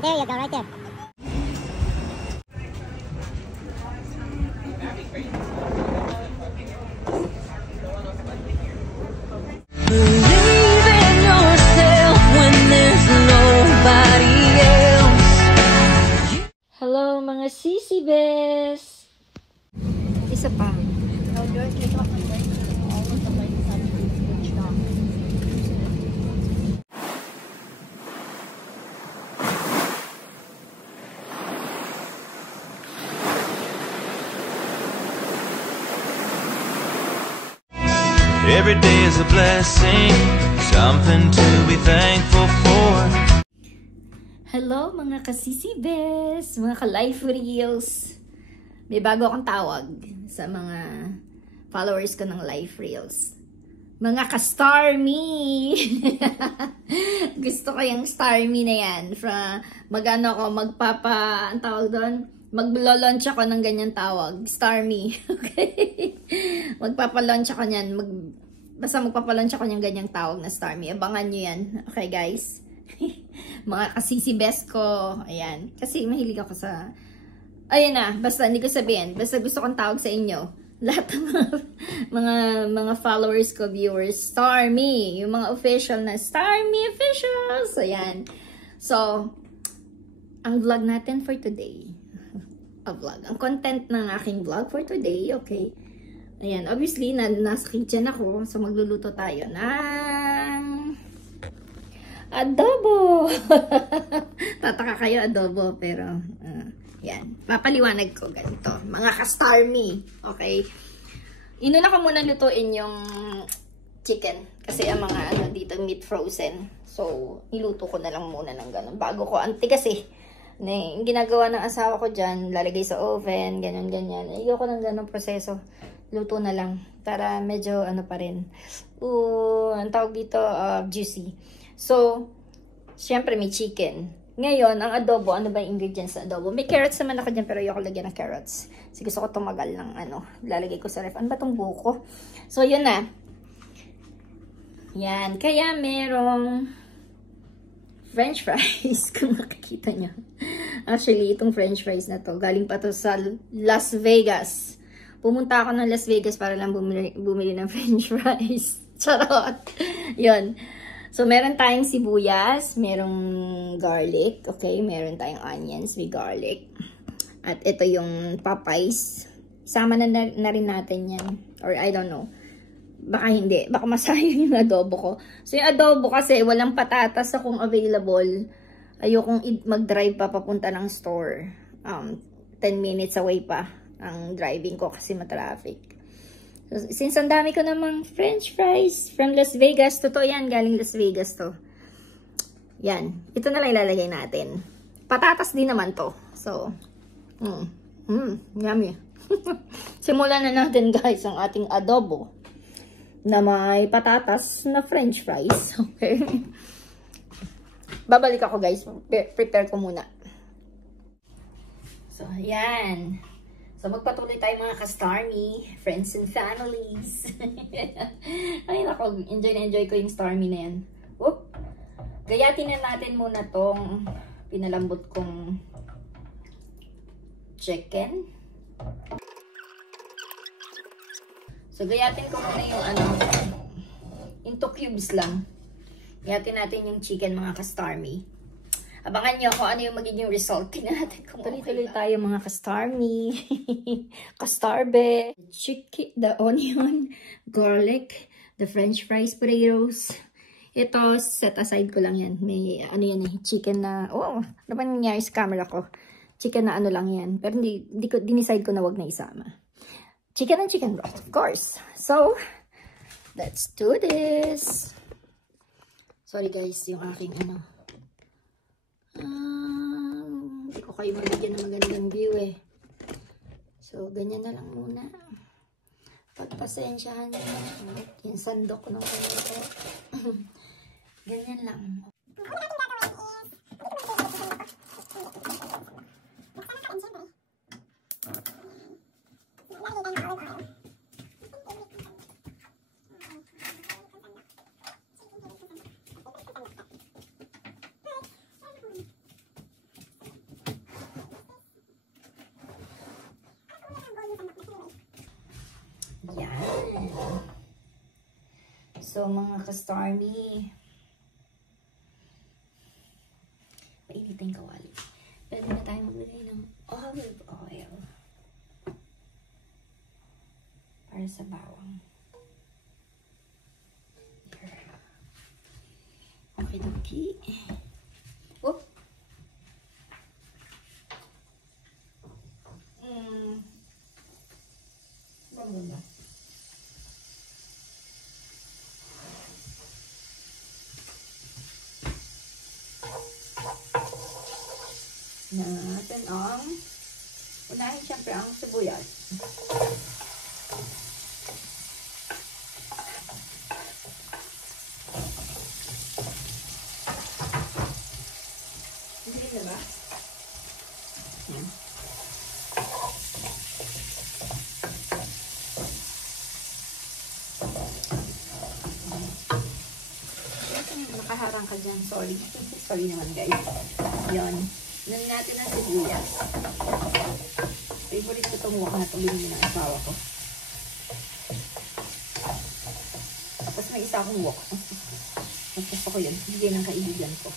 there you go, right there. Believe in yourself when there's nobody else. Hello mga sisi bes! Isa pa. Every day is a blessing, something to be thankful for. Hello mga kasisibes, mga ka-life reels. May bago akong tawag sa mga followers ko ng life reels. Mga ka-star me! Gusto ko yung star me na yan. Mag-ano ko, ang tawag doon? Mag-launch ako ng ganyan tawag. Star me. Okay? Magpapa-launch ako niyan. Basta magpapa-launch ako ng ganyang tawag na star me. Abangan nyo yan. Okay guys? Mga kasisi best ko. Ayan. Kasi mahilig ako sa... Ayun na. Basta hindi ko sabihin. Basta gusto kong tawag sa inyo. Lahat ng mga followers ko, viewers. Star me. Yung mga official na Star me officials. Ayan. So, ang vlog natin for today. Ang content ng aking vlog for today, okay. Ayan, obviously, nasa kitchen ako. So, magluluto tayo ng adobo. Tataka kayo, adobo. Pero, yan. Papaliwanag ko ganito. Mga ka-star me. Okay. Inuna ko muna lutuin yung chicken. Kasi ang mga dito, meat frozen. So, niluto ko na lang muna ng ganun. Bago ko, antigas eh. Yung ginagawa ng asawa ko dyan, lalagay sa oven, ganyan. Ayoko ng ganong proseso. Luto na lang. Para medyo, ano pa rin. Ang tawag dito, juicy. So, syempre may chicken. Ngayon, ang adobo, ano ba yung ingredients sa adobo? May carrots naman ako dyan, pero ayoko lagyan ng carrots. Kasi gusto ko tumagal ng lalagay ko sa ref. Ano ba itong buko? So, yun na. Yan. Kaya merong French fries, kung makikita nyo. Actually, itong French fries na to, galing pa to sa Las Vegas. Pumunta ako ng Las Vegas para lang bumili ng French fries. Charot! Yun. So, meron tayong sibuyas, merong garlic, okay? Meron tayong onions with garlic. At ito yung Popeyes. Sama na rin natin yan. Or I don't know. Baka hindi. Baka masayang yung adobo ko. So, yung adobo kasi, walang patatas akong available. Ayokong mag-drive pa papunta ng store. 10 minutes away pa ang driving ko kasi matraffic. So, since ang dami ko namang French fries from Las Vegas. Totoo yan, galing Las Vegas to. Yan. Ito na lang ilalagay natin. Patatas din naman to. So, yummy. Simulan na natin guys ang ating adobo na may patatas na French fries. Okay. Babalik ako guys. Prepare ko muna. So, ayan. So, magpatuloy tayo mga ka-star me, friends and families. Ay, nako. Enjoy na enjoy ko yung star me na yan. Whoop. Gayatin na natin muna tong pinalambot kong chicken. So, gayatin ko muna yung into cubes lang. Gayatin natin yung chicken mga ka-star me. Abangan nyo kung ano yung magiging result. Tingnan natin kung tuloy-tuloy tayo mga ka-star me. Ka-starbe. Chicken, the onion, garlic, the French fries, potatoes. Ito, set aside ko lang yan. May chicken na, ano ba nangyari sa camera ko? Chicken na lang yan. Pero dinicide ko na wag na isama. Chicken and chicken broth, of course. So, let's do this. Sorry guys, yung aking hindi ko kayo mabigyan ng magandang view eh. So, ganyan na lang muna. Pagpasensyahan nyo na. Yung sandok ng ko. Ganyan lang. Yan. So, mga ka-Starmy, mainit yung kawali. Pwede na tayo maglagay ng olive oil para sa bawang. Okay, dokie. Whoop! Bago na. Natin ang unahin siyempre ang sibuyas. Hindi na ba? Yan. Nakaharang ka dyan. Sorry. Sorry naman guys. Yan. Nan natin ang sibuyas. Favorite ko itong wok na tulungan ng asawa ko. Tapos may isa akong wok. Mas gusto ko yun. Bigay ng kaibigan ko.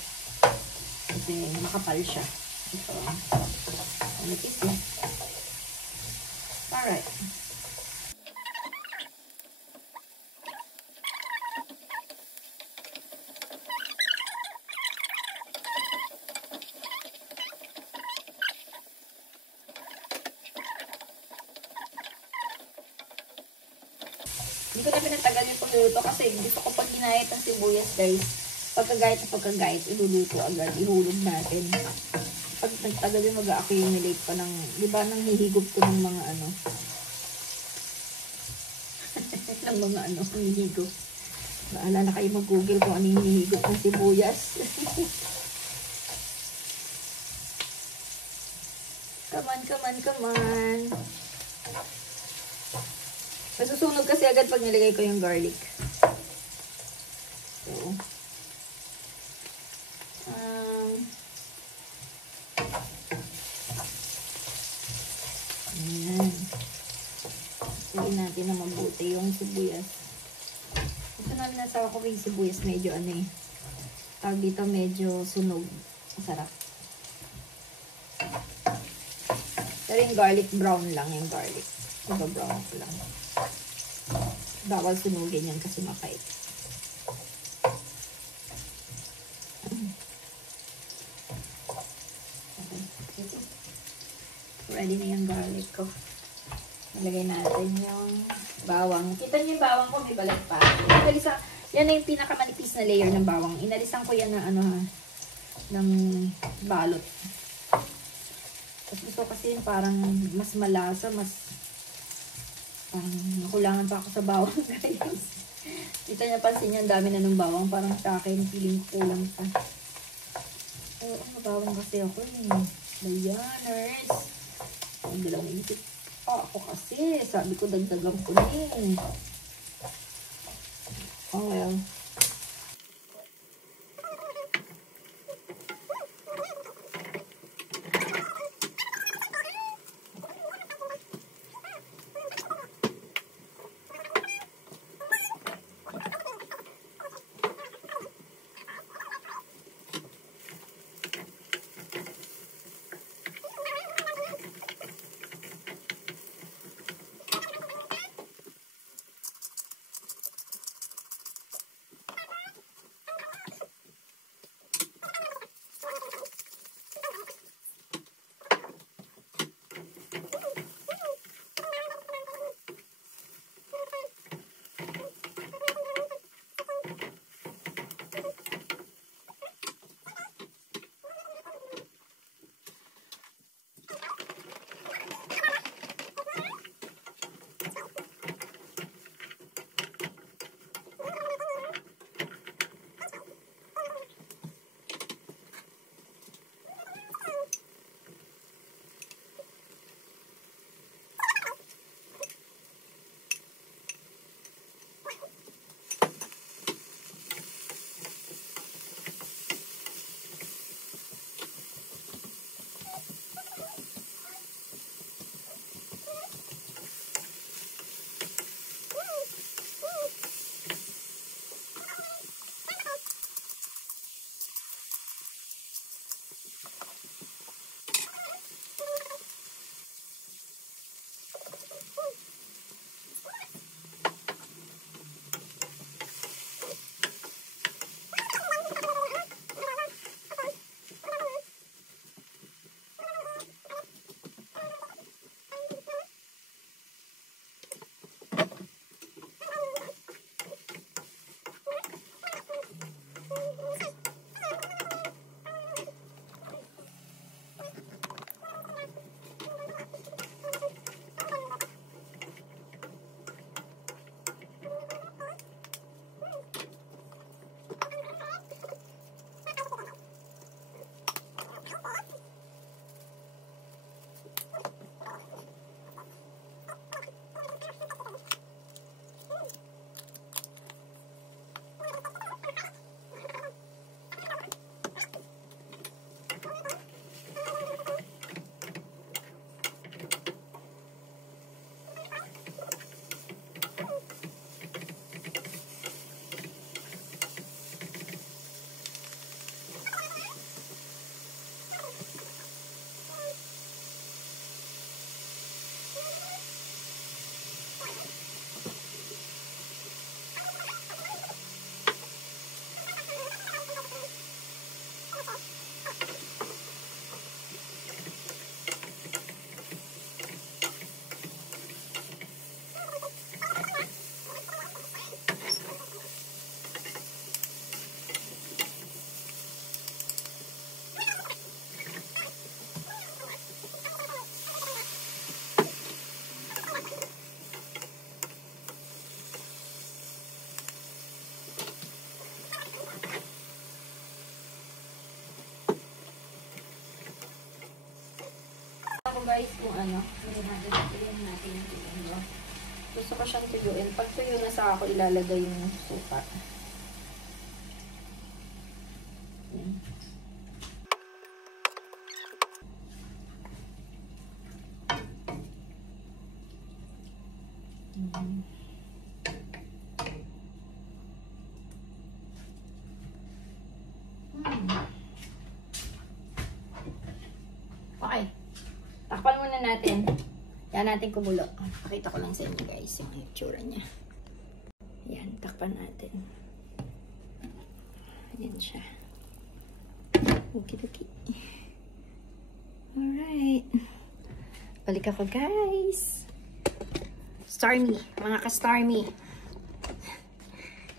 Kasi makapal siya. Ito. Manipis eh. Alright. Hindi ko na pinatagal yung pagluluto kasi gusto ko pag ginayat ng sibuyas guys, pagkagayat na pagkagayat, iluluto agad, ihulog natin. Pag nagtagal yung mag-accumulate pa ng, di ba, nang hihigop ko ng mga ano, ng mga ano, hihigop. Baala na kayo mag-google kung ano yung hihigop ng sibuyas. Come on, come on, come on. Masusunog kasi agad pag nilagay ko yung garlic. So, ayan. Sabihin natin na mabuti yung sibuyas. Ito namin nasawa ko yung sibuyas medyo ano eh. Tawag dito medyo sunog. Masarap. Pero yung garlic brown lang yung garlic. Diba brown ko lang. Bawal sunugin yan kasi mapait. Okay. Ready na yung garlic ko. Nalagay natin yung bawang. Kita niyo yung bawang ko, may balat pa. Yan na yung pinakamanipis na layer ng bawang. Inalisan ko yan na ano ha, ng balot. Tapos gusto kasi yung parang mas malasa, mas nakulangan pa ako sa bawang guys. Kita niya pansin yung dami na ng bawang. Parang sa akin, feeling ko kulang pa. Oo, bawang kasi ako eh. Bayaners. Ang dalawang isip. Ako kasi. Sabi ko dagdagan ko na eh. Oh well. guys kung ano. Tuloy natin yung tuyo. Gusto ko siyang tuyuin. Pag tuyo na sa ako, ilalagay yung suka. Yan. Okay. Takpan muna natin. Yan natin kumulo. Pakita ko lang sa inyo guys yung itsura niya. Yan, takpan natin. Ayan siya. Okay. Alright. Balik ako guys. Starmy. Mga ka-Starmy.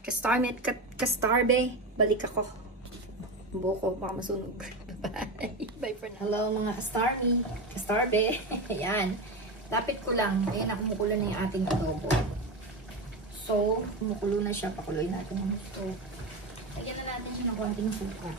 Ka-Starmy at ka-Starbe. Balik ako. Buko, baka masunog. Bye. Bye for now. Hello mga ka-Starmy. Ka-Starbe. Ayan. Lapit ko lang. Ayan na, kumukulo na yung ating adobo. So, kumukulo na siya. Pakuloy natin yung gusto. Lagyan na natin siya ng konting suka.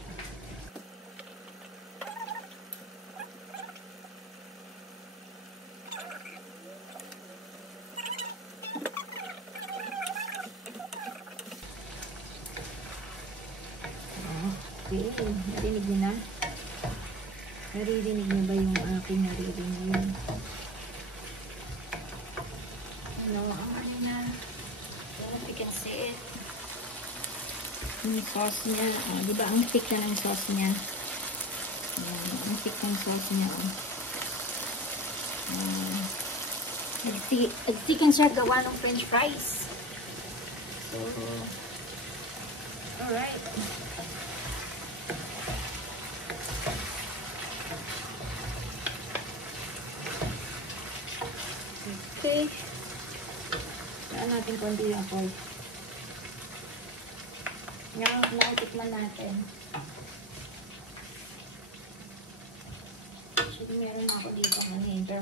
Okay, narinig niyo na? Naririnig niyo ba yung aking naririnig? Ano, ang na. So, you can see it. Yung sauce niya. Oh, diba, ang thick na ng sauce niya. Ayan, ang thick ng sauce niya. Nag-thicken siya gawa ng french fries. So, alright. Okay. Saan natin konti yung apoy. Nautikman natin. Actually, meron ako dito ngayon. Pero,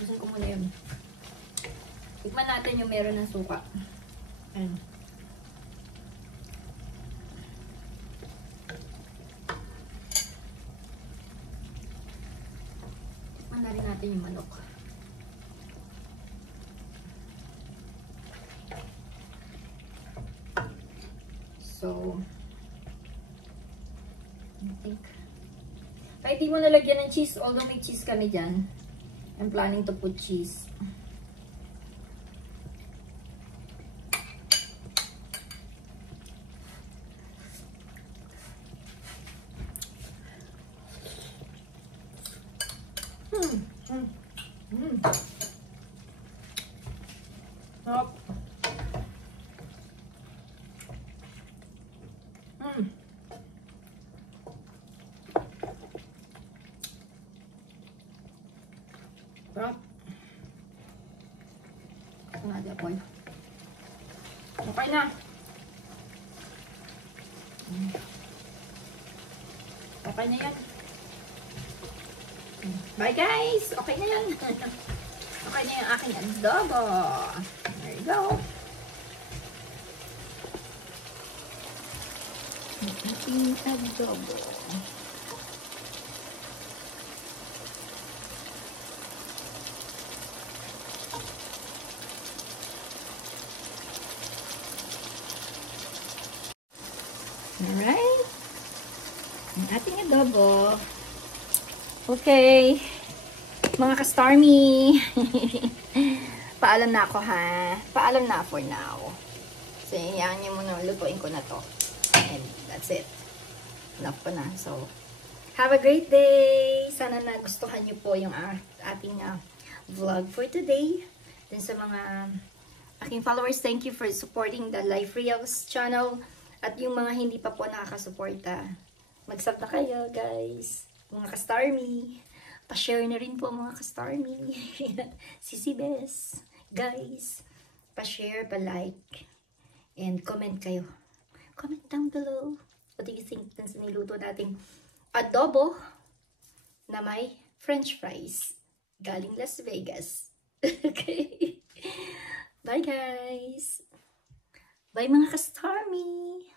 gusto ko muna yun. Tikman natin yung meron ng suka. Ayan. Tikman na rin natin yung manok. So, I think, kahit di mo nalagyan ng cheese, although may cheese kami dyan, I'm planning to put cheese. Sarap. Sarap. Ito nga dyan, boy. Okay na. Okay na yan. Bye guys! Okay na yan. Okay na yung aking adobo. There you go. Ang aking adobo. Alright. Ang ating adobo. Okay. Mga ka-Starmy. Paalam na ako ha. Paalam na for now. So, yan yung muna. Lutuin ko na to. And that's it. Enough ko na. So, have a great day. Sana nagustuhan nyo po yung ating vlog for today. Then sa mga aking followers, thank you for supporting the Life Reels channel. At yung mga hindi pa po nakakasuporta, mag-sub na kayo, guys. Mga ka-Starmy. Pa-share na rin po, mga ka-Starmy. Sisi Bes. Guys, pa-share, pa-like, and comment kayo. Comment down below. What do you think sa niluto nating adobo na may french fries galing Las Vegas. Okay. Bye, guys. Bye, mga ka-Starmy.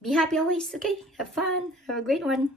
Be happy always, okay? Have fun. Have a great one.